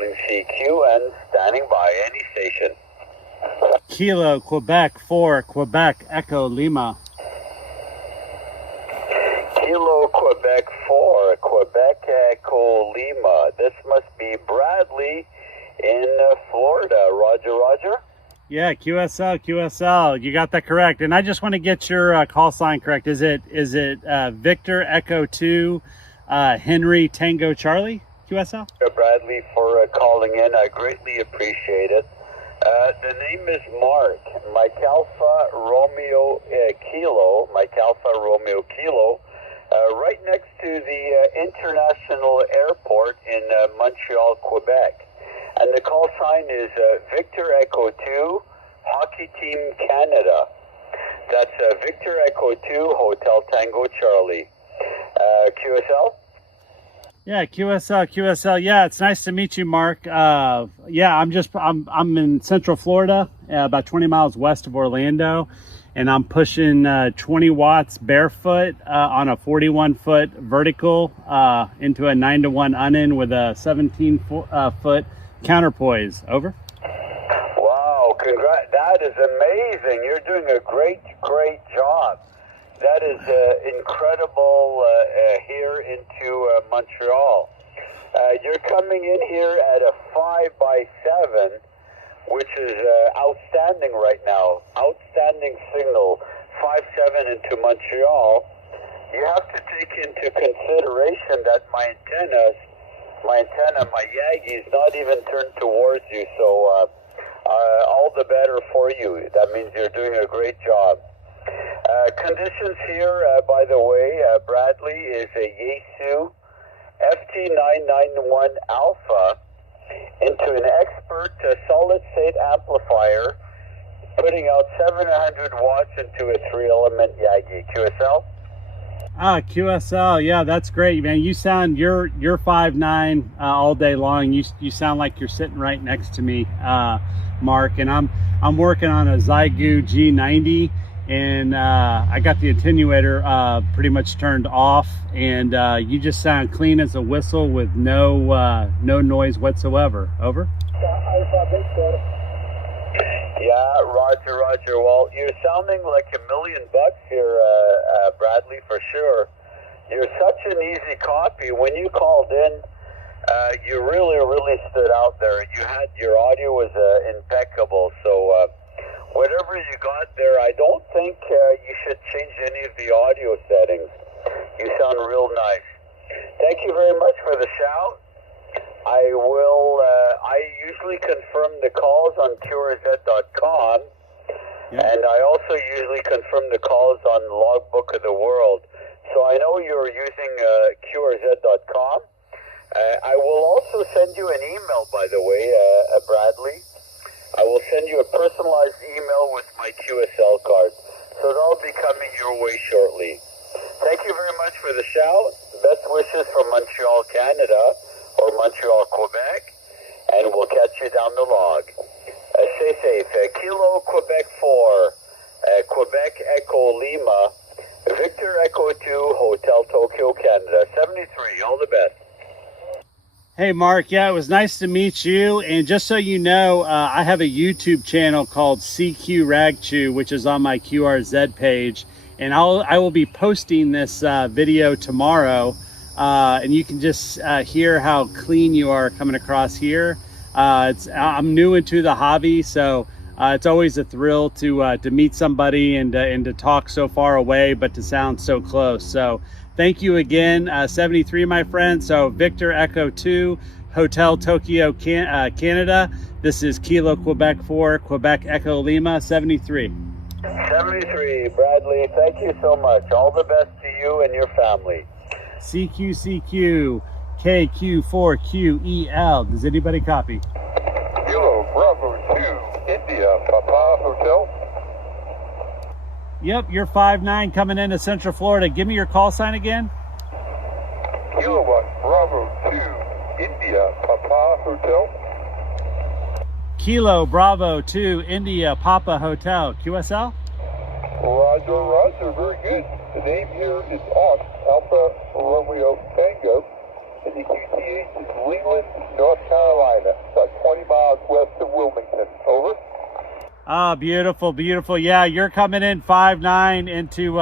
calling CQ and standing by any station. Kilo Quebec 4, Quebec Echo Lima. Kilo Quebec 4, Quebec Echo Lima. This must be Bradley in Florida. Roger, roger. Yeah, QSL. You got that correct. And I just want to get your call sign correct. Is it Victor Echo 2, Henry Tango Charlie? QSL? Bradley for calling in. I greatly appreciate it. The name is Mark. Mike Alpha Romeo Kilo. Mike Alpha Romeo Kilo. Right next to the international airport in Montreal, Quebec. And the call sign is Victor Echo 2, Hockey Team Canada. That's Victor Echo 2, Hotel Tango Charlie. QSL? Yeah, QSL. Yeah, it's nice to meet you, Mark. Yeah, I'm in Central Florida, about 20 miles west of Orlando, and I'm pushing 20 watts barefoot on a 41-foot vertical into a 9-to-1 unin with a 17-foot counterpoise. Over. Wow, congrats. That is amazing. You're doing a great job. That is incredible here into Montreal. You're coming in here at a 5x7, which is outstanding right now. Outstanding signal, 5.7 into Montreal. You have to take into consideration that my antenna, my Yagi is not even turned towards you, so all the better for you. That means you're doing a great job. Conditions here, by the way, Bradley, is a Yaesu FT991 Alpha into an expert solid-state amplifier, putting out 700 watts into a 3-element Yagi. QSL? QSL, yeah, that's great, man. You sound you're 5'9" all day long. You sound like you're sitting right next to me, Mark. And I'm working on a Zygu G90, and I got the attenuator pretty much turned off, and you just sound clean as a whistle with no noise whatsoever. Over. Yeah, Roger. Well, you're sounding like $1 million here, Bradley, for sure. You're such an easy copy. When you called in, you really stood out there. Your audio was impeccable. So whatever you got there, I don't think you should change any of the audio settings. You sound real nice. Thank you very much for the shout. I usually confirm the calls on QRZ.com, Yep. and I also usually confirm the calls on Logbook of the World. So I know you're using QRZ.com. I will also send you an email, by the way, Bradley. I will send you a personalized email with my QSL card. So that'll be coming your way shortly. Thank you very much for the shout. Best wishes from Montreal, Canada, or Montreal, Quebec, and we'll catch you down the log. Stay safe. Kilo Quebec 4, Quebec Echo Lima, Victor Echo 2, Hotel Tokyo, Canada, 73. All the best. Hey, Mark. Yeah, it was nice to meet you. And just so you know, I have a YouTube channel called CQ Ragchew, which is on my QRZ page. And I will be posting this video tomorrow. And you can just hear how clean you are coming across here. I'm new into the hobby, so it's always a thrill to meet somebody and to talk so far away, but to sound so close. So thank you again, 73, my friend. So Victor Echo 2, Hotel Tokyo, Canada. This is Kilo Quebec 4, Quebec Echo Lima, 73. 73, Bradley. Thank you so much. All the best to you and your family. CQ, KQ4QEL. Does anybody copy? Kilo Bravo 2, India, Papa Hotel. Yep, you're 5'9" coming into Central Florida. Give me your call sign again. Kilowatt Bravo 2, India, Papa Hotel. Kilo Bravo 2, India, Papa Hotel. QSL? Roger, very good. The name here is Alpha Romeo Tango. and the QTH is Leland, North Carolina, about 20 miles west of Wilmington. Over. Ah, beautiful, beautiful. Yeah, you're coming in 5'9" into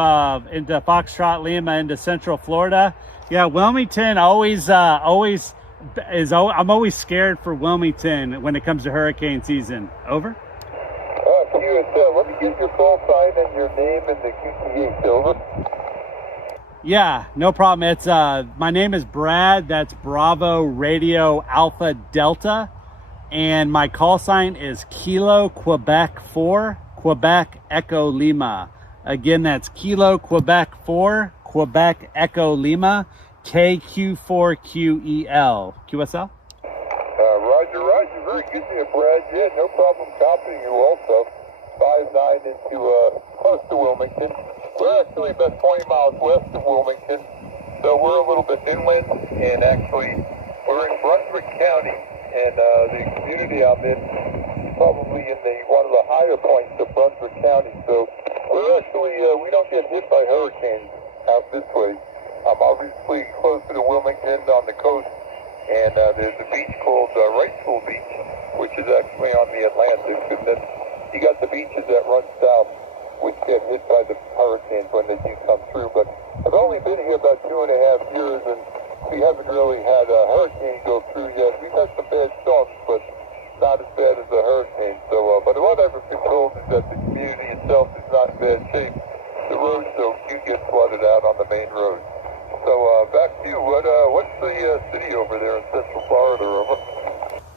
Foxtrot Lima into Central Florida. Yeah, Wilmington I'm always scared for Wilmington when it comes to hurricane season. Over. QSL, let me get your call sign and your name and the QTH. Over. Yeah, no problem. It's my name is Brad. That's Bravo Radio Alpha Delta. And my call sign is Kilo Quebec 4, Quebec Echo Lima. Again, that's Kilo Quebec 4, Quebec Echo Lima, KQ4QEL. QSL? Roger, roger. Very good there, Brad. Yeah, no problem copying you also. 5'9" into close to Wilmington. We're actually about 20 miles west of Wilmington, so we're a little bit inland, and actually we're in Brunswick County. And the community I'm in is probably in one of the higher points of Brunswick County. So we're actually, we don't get hit by hurricanes out this way. I'm obviously closer to Wilmington on the coast, and there's a beach called Ragchew Beach, which is actually on the Atlantic. And then you got the beaches that run south, which get hit by the hurricanes when they do come through. But I've only been here about 2.5 years, and we haven't really had a hurricane go through yet. We've had some bad storms, but not as bad as a hurricane. So, but what I've been told is that the community itself is not in bad shape. The roads, though, do get flooded out on the main road. So, back to you. What's the city over there in Central Florida? Over.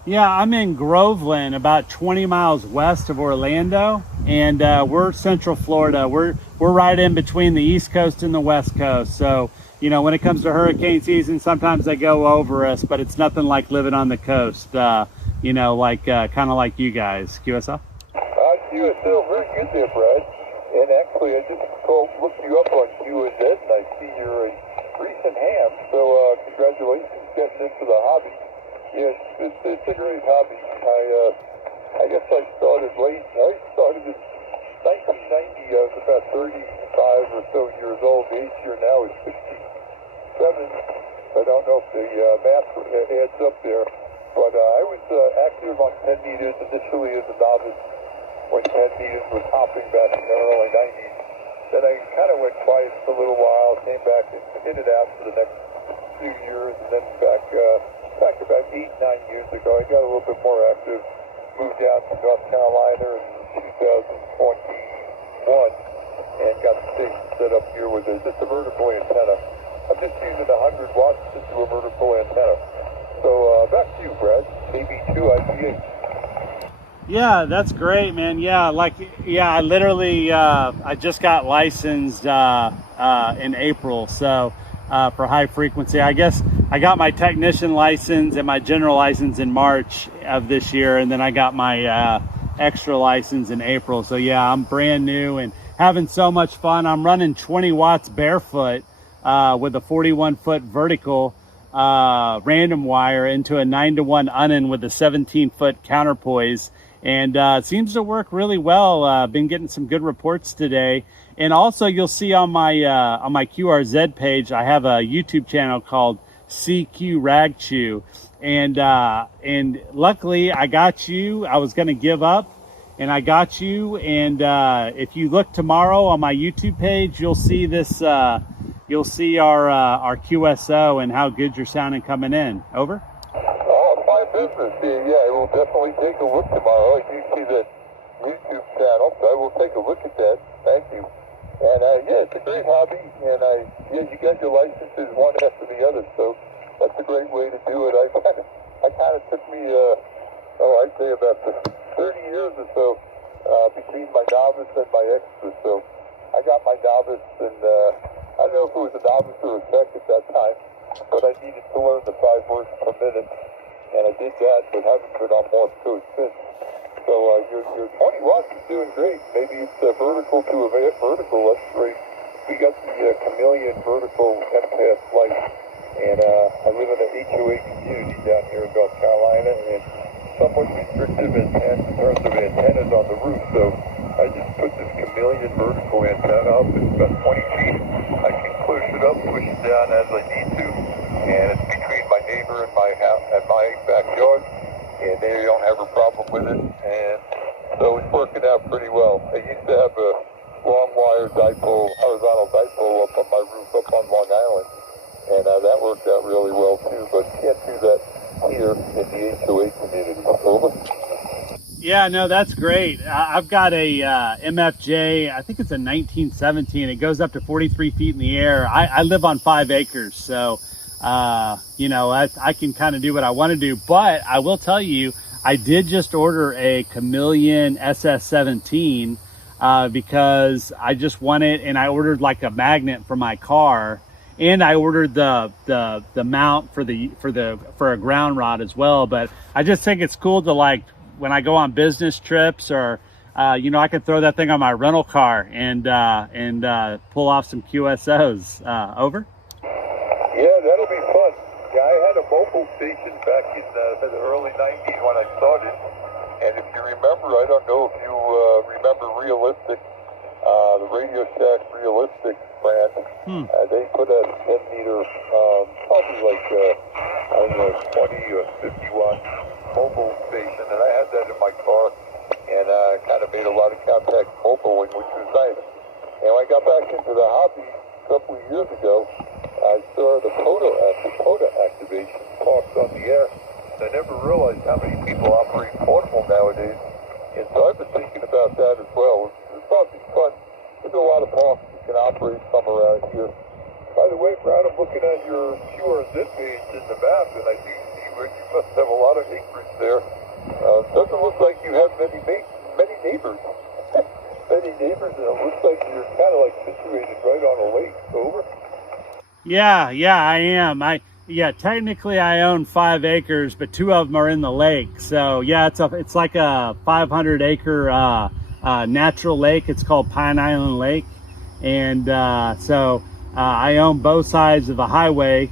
Yeah, I'm in Groveland, about 20 miles west of Orlando, and we're Central Florida. We're right in between the East Coast and the West Coast. So, you know, when it comes to hurricane season, sometimes they go over us, but it's nothing like living on the coast. You know, like kind of like you guys. QSL? QSL, very good there, Brad. And actually, I just looked you up on QZ, and I see you're a recent ham. So, congratulations getting into the hobby. Yes, it's a great hobby. I guess I started late. I started in 1990. I was about 35 or so years old. The age here now is 67. I don't know if the math adds up there. But I was active on 10 meters initially as a novice when 10 meters was hopping back in the early 90s. Then I kind of went quiet for a little while, came back and hit it out for the next few years, and then back about 8-9 years ago, I got a little bit more active, moved down to North Carolina in 2021, and got the station set up here with just a vertical antenna. I'm just using 100 watts to do a vertical antenna. So back to you, Brad. KB2IPH. Yeah, that's great, man. Yeah, I literally I just got licensed in April, so for high frequency. I guess I got my technician license and my general license in March of this year, and then I got my extra license in April. So yeah, I'm brand new and having so much fun. I'm running 20 watts barefoot with a 41-foot vertical random wire into a 9-to-1 unnin with a 17-foot counterpoise, and it seems to work really well. Been getting some good reports today. And also, you'll see on my QRZ page, I have a YouTube channel called CQ Ragchew, and luckily I got you. I was going to give up, and I got you. And if you look tomorrow on my YouTube page, you'll see this. You'll see our QSO and how good you're sounding coming in. Over. Oh, fine business. Yeah, I will definitely take a look tomorrow. I do see the YouTube channel, so I will take a look at that. Thank you. And yeah, it's a great hobby, and you got your licenses one after the other, so that's a great way to do it. I kind of took me, I'd say about 30 years or so between my novice and my extra. So I got my novice, and I don't know if it was a novice or a sec at that time, but I needed to learn the 5 words per minute, and I did that, but haven't been on Morse code since. So your 20 watts is doing great. Maybe it's vertical to a vertical. That's great. We got the Chameleon vertical MPass light, and I live in an HOA community down here in North Carolina, and somewhat restrictive in terms of antennas on the roof. So I just put this Chameleon vertical antenna up. It's about 20 feet. I can push it up, push it down as I need to, and it's between my filter in my house, at my backyard, and they don't have a problem with it, and so it's working out pretty well. I used to have a long wire dipole, horizontal dipole up on my roof up on Long Island, and that worked out really well too, but can't do that here in the HOA community. Over. Yeah, no, that's great. I've got a MFJ, I think it's a 1917. It goes up to 43 feet in the air. I live on 5 acres, so, you know, I can kind of do what I want to do. But I will tell you, I did just order a Chameleon SS17 because I just want it, and I ordered like a magnet for my car. And I ordered the mount for a ground rod as well. But I just think it's cool to, like, when I go on business trips, or you know, I can throw that thing on my rental car and pull off some QSOs. Over. Yeah, that'll be fun. Yeah, I had a mobile station back in the early '90s when I started, and if you remember, I don't know if you remember Realistic, the Radio Shack Realistic brand. They put a 10-meter, probably like I don't know, 20 or 50 watt mobile station, and I had that in my car, and kind of made a lot of contact mobiling, which was nice. And when I got back into the hobby a couple of years ago, I saw the POTA activation talks on the air. I never realized how many people operate portable nowadays, and so I've been thinking about that as well. It's probably fun. There's a lot of parks you can operate some around here. By the way, Brad, I'm looking at your QRZ page in the map, and I do see where you must have a lot of acreage there. Doesn't look like you have many neighbors. Many neighbors, and it looks like you're kind of like situated right on a lake. Over. Yeah, I am. Technically I own 5 acres, but 2 of them are in the lake. So yeah, it's like a 500 acre natural lake. It's called Pine Island Lake, and so I own both sides of a highway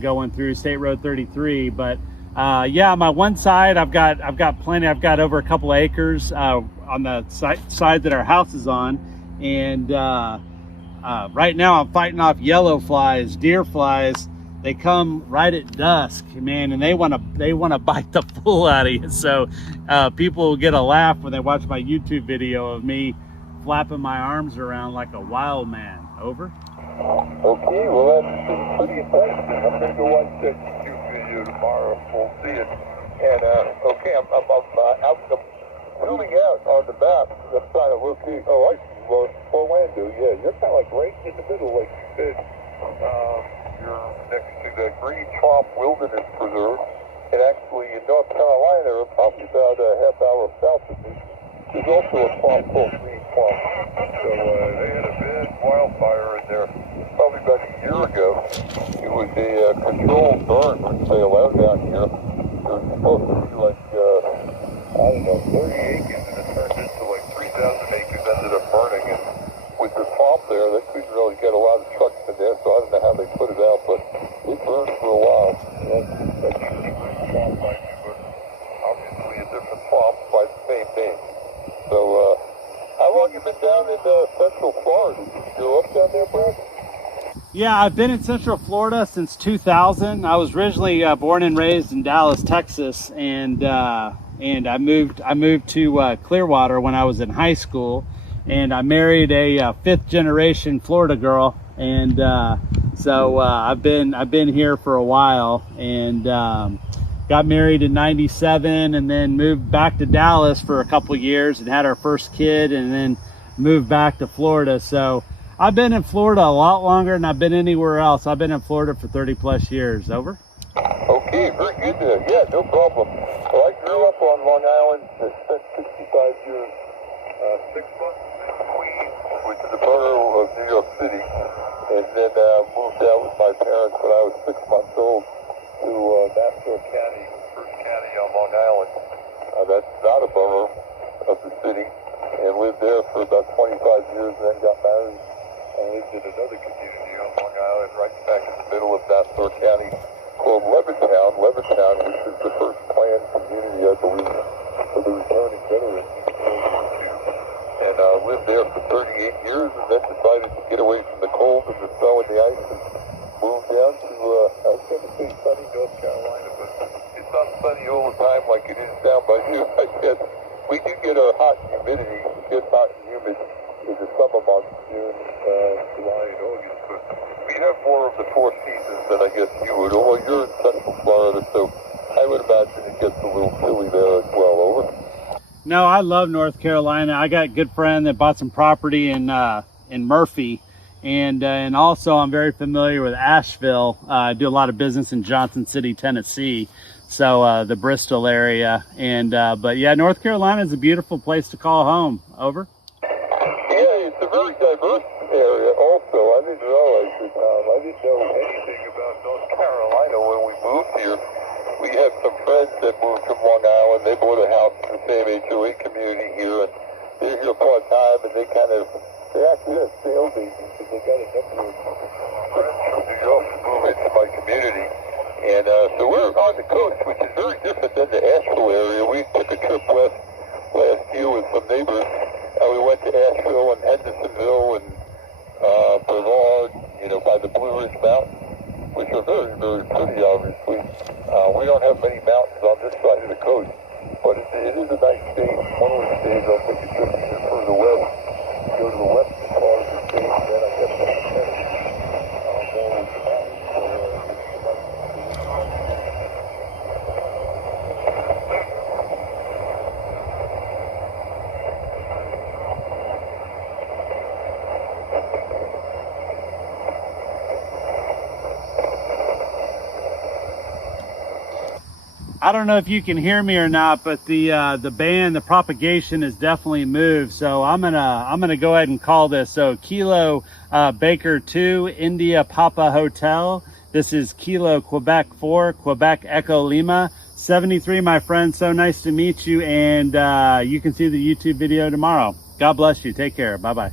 going through State Road 33. But yeah, my one side I've got plenty. I've got over a couple of acres on the side that our house is on, and right now I'm fighting off yellow flies, deer flies. They come right at dusk, man, and they want to bite the fool out of you. So people will get a laugh when they watch my YouTube video of me flapping my arms around like a wild man. Over. Okay, well that's pretty impressive. I'm going to go watch that YouTube video tomorrow. We'll see it. And okay, I'm zooming out on the map. I'm trying to locate. Oh, I see. Well, Orlando. Yeah, you're kind of like right in the middle, like you said. You're next to the Green Swamp Wilderness Preserve, and actually in North Carolina, or probably about a half hour south of me, there's also a swamp called Green Swamp. So they had a bad wildfire in there probably about a year ago. It was a controlled burn, which they allowed down here. It was supposed to be like, I don't know, 30 acres, and it turned into like 3,000 acres, ended up burning. And with the swamp there, they couldn't really get a lot of trucks in there, so I don't know how they put it out, but it burned for a while. That's usually Green Swamp by me, but obviously a different swamp by the same name. So, how long you been down in Central Florida? Did you go up down there, Brad? Yeah, I've been in Central Florida since 2000. I was originally born and raised in Dallas, Texas, and I moved to Clearwater when I was in high school, and I married a 5th generation Florida girl, and so I've been here for a while, and got married in '97, and then moved back to Dallas for a couple years and had our first kid, and then moved back to Florida. So I've been in Florida a lot longer than I've been anywhere else. I've been in Florida for 30 plus years. Over. Okay, very good there. Yeah, no problem. Well, I grew up on Long Island, spent 65 years, 6 months in Queens, which is a borough of New York City, and then moved out with my parents when I was 6 months old to Nassau County, first county on Long Island. That's not a borough of the city, and lived there for about 25 years, and then got married and lived in another community on Long Island, right back in the middle of Nassau County, called Levittown, which is the first planned community, I believe, for the returning veterans in World War II. And lived there for 38 years, and then decided to get away from the cold and the snow and the ice, and moved down to, I was going to say sunny North Carolina, but it's not sunny all the time like it is down by you, I guess. We do get a hot humidity, good hot and humid in the summer months, June, July, and August, but we have more of the four seasons than I guess you would, although you're in Central Florida, so I would imagine it gets a little chilly there as well. Over. No, I love North Carolina. I got a good friend that bought some property in Murphy, and also I'm very familiar with Asheville. I do a lot of business in Johnson City, Tennessee, so the Bristol area. And but yeah, North Carolina is a beautiful place to call home. Over. Yeah, it's a very diverse area. Also, I didn't realize it. I didn't know anything about North Carolina when we moved here. We have some friends that moved from Long Island. They bought a house in the same HOA community here, and they're here part-time, and they actually have sales agents, and they got a number of friends from New York to move into my community. And so we're on the coast, which is very different than the Asheville area. We took a trip west last year with some neighbors, and we went to Asheville and Hendersonville and Brevard, by the Blue Ridge Mountains, which are very, very pretty, obviously. We don't have many mountains on this side of the coast, but it is a nice state. One of the days I'll take a trip even further west, go to the western part of the state, and then I guess on the Tennessee, go over the mountains. I don't know if you can hear me or not, but the band, the propagation has definitely moved. So I'm gonna go ahead and call this. So Kilo Baker 2 India Papa Hotel. This is Kilo Quebec 4 Quebec Echo Lima 73. My friend, so nice to meet you, and you can see the YouTube video tomorrow. God bless you. Take care. Bye bye.